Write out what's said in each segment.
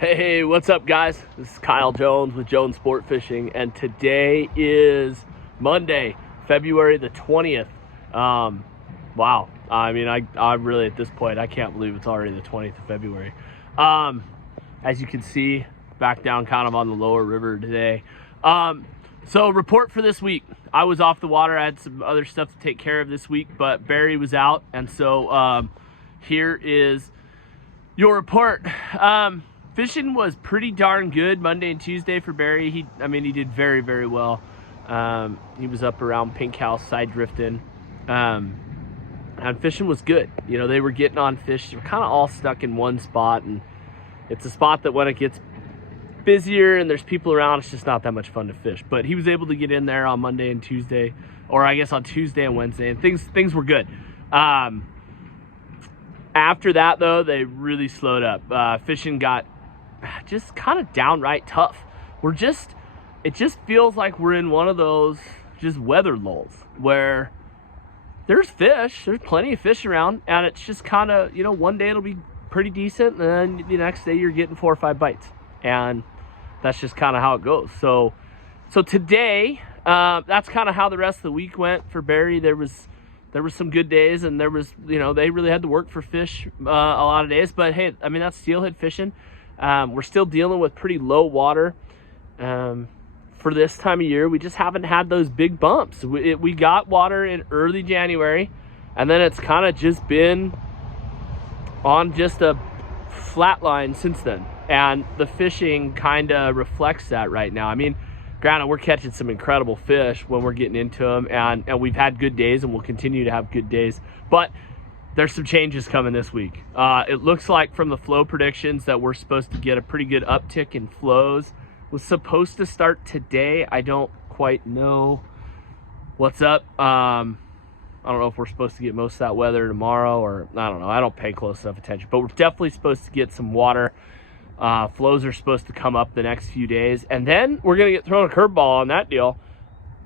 Hey, what's up, guys? This is Kyle Jones with Jones Sport Fishing, and today is Monday, February the 20th. Wow. I mean, I'm really, at this point, I can't believe it's already the 20th of February. As you can see, back down kind of on the lower river today. So report for this week. I was off the water. I had some other stuff to take care of this week, but Barry was out, and so here is your report. Fishing was pretty darn good Monday and Tuesday for Barry. He did very, very well. He was up around Pink House, side drifting. And fishing was good. You know, they were getting on fish. They were kind of all stuck in one spot, and it's a spot that when it gets busier and there's people around, it's just not that much fun to fish. But he was able to get in there on Monday and Tuesday, or I guess on Tuesday and Wednesday, and things were good. After that, though, they really slowed up. Fishing got just kind of downright tough. It just feels like we're in one of those just weather lulls where there's plenty of fish around, and it's just kind of, you know, one day it'll be pretty decent, and then the next day you're getting 4 or 5 bites, and that's just kind of how it goes. So today, that's kind of how the rest of the week went for Barry. There was some good days, and there was, you know, they really had to work for fish a lot of days, but hey, I mean, that's steelhead fishing. We're still dealing with pretty low water for this time of year. We just haven't had those big bumps. We got water in early January, and then it's kind of just been on just a flat line since then. And the fishing kind of reflects that right now. I mean, granted, we're catching some incredible fish when we're getting into them, and we've had good days, and we'll continue to have good days. But there's some changes coming this week. It looks like from the flow predictions that we're supposed to get a pretty good uptick in flows. Was supposed to start today. I don't quite know what's up. I don't know if we're supposed to get most of that weather tomorrow, or I don't know. I don't pay close enough attention, but we're definitely supposed to get some water. Flows are supposed to come up the next few days, and then we're going to get thrown a curveball on that deal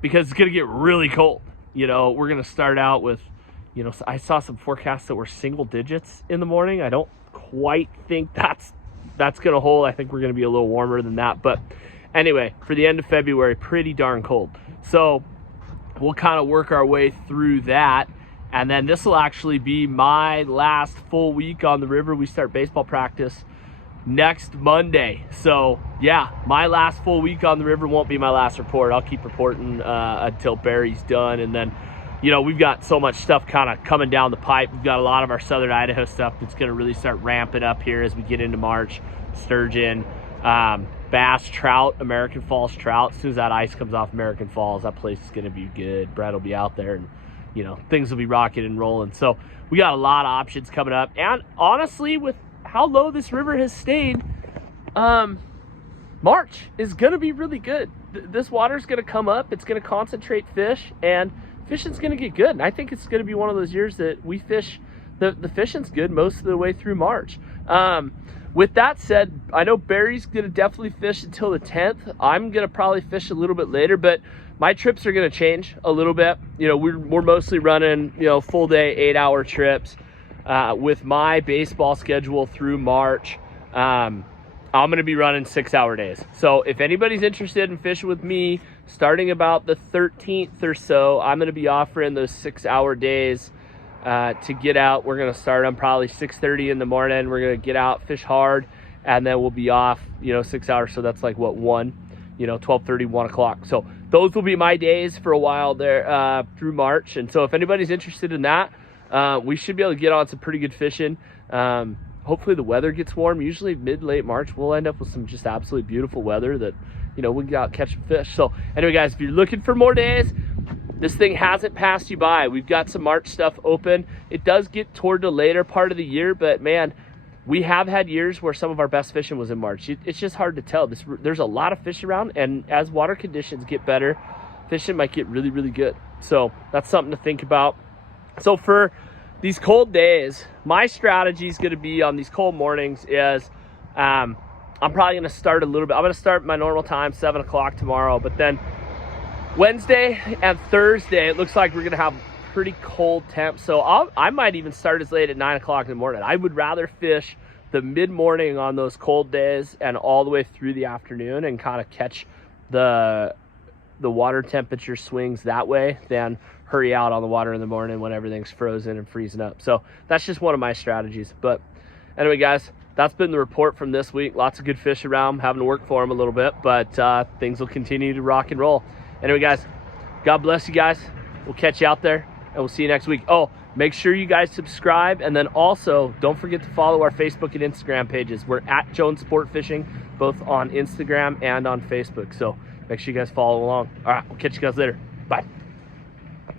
because it's going to get really cold. You know, we're going to start out with, you know, I saw some forecasts that were single digits in the morning. I don't quite think that's going to hold. I think we're going to be a little warmer than that. But anyway, for the end of February, pretty darn cold. So we'll kind of work our way through that. And then this will actually be my last full week on the river. We start baseball practice next Monday. So yeah, my last full week on the river won't be my last report. I'll keep reporting until Barry's done. And then, you know, we've got so much stuff kind of coming down the pipe. We've got a lot of our southern Idaho stuff that's going to really start ramping up here as we get into March. Sturgeon, bass, trout, American Falls trout. As soon as that ice comes off American Falls, that place is going to be good. Brad will be out there, and, you know, things will be rocking and rolling. So we got a lot of options coming up. And honestly, with how low this river has stayed, March is going to be really good. This water's going to come up. It's going to concentrate fish, and fishing's going to get good. And I think it's going to be one of those years that we fish, the fishing's good most of the way through March. With that said, I know Barry's going to definitely fish until the 10th. I'm going to probably fish a little bit later, but my trips are going to change a little bit. You know, we're mostly running, you know, full day, 8-hour trips. With my baseball schedule through March, I'm going to be running 6-hour days. So if anybody's interested in fishing with me, starting about the 13th or so, I'm going to be offering those 6-hour days to get out. We're going to start on probably 6:30 in the morning. We're going to get out, fish hard, and then we'll be off, you know, 6 hours. So that's like, what, 12:30, 1 o'clock. So those will be my days for a while there through March. And so if anybody's interested in that, we should be able to get on some pretty good fishing. Hopefully the weather gets warm. Usually mid-late March, we'll end up with some just absolutely beautiful weather that, you know, we can get out and catch some fish. So anyway, guys, if you're looking for more days, this thing hasn't passed you by. We've got some March stuff open. It does get toward the later part of the year, but man, we have had years where some of our best fishing was in March. It's just hard to tell. There's a lot of fish around, and as water conditions get better, fishing might get really, really good. So that's something to think about. So for these cold days, my strategy is going to be on these cold mornings is I'm probably going to start a little bit. I'm going to start my normal time, 7 o'clock tomorrow, but then Wednesday and Thursday, it looks like we're going to have pretty cold temps. So I might even start as late at 9 o'clock in the morning. I would rather fish the mid-morning on those cold days and all the way through the afternoon and kind of catch the water temperature swings that way than hurry out on the water in the morning when everything's frozen and freezing up. So that's just one of my strategies. But anyway, guys, that's been the report from this week. Lots of good fish around. Having to work for them a little bit, but things will continue to rock and roll. Anyway, guys, God bless you guys. We'll catch you out there, and we'll see you next week. Oh, make sure you guys subscribe, and then also don't forget to follow our Facebook and Instagram pages. We're at Jones Sport Fishing, both on Instagram and on Facebook. So make sure you guys follow along. All right, we'll catch you guys later. Bye.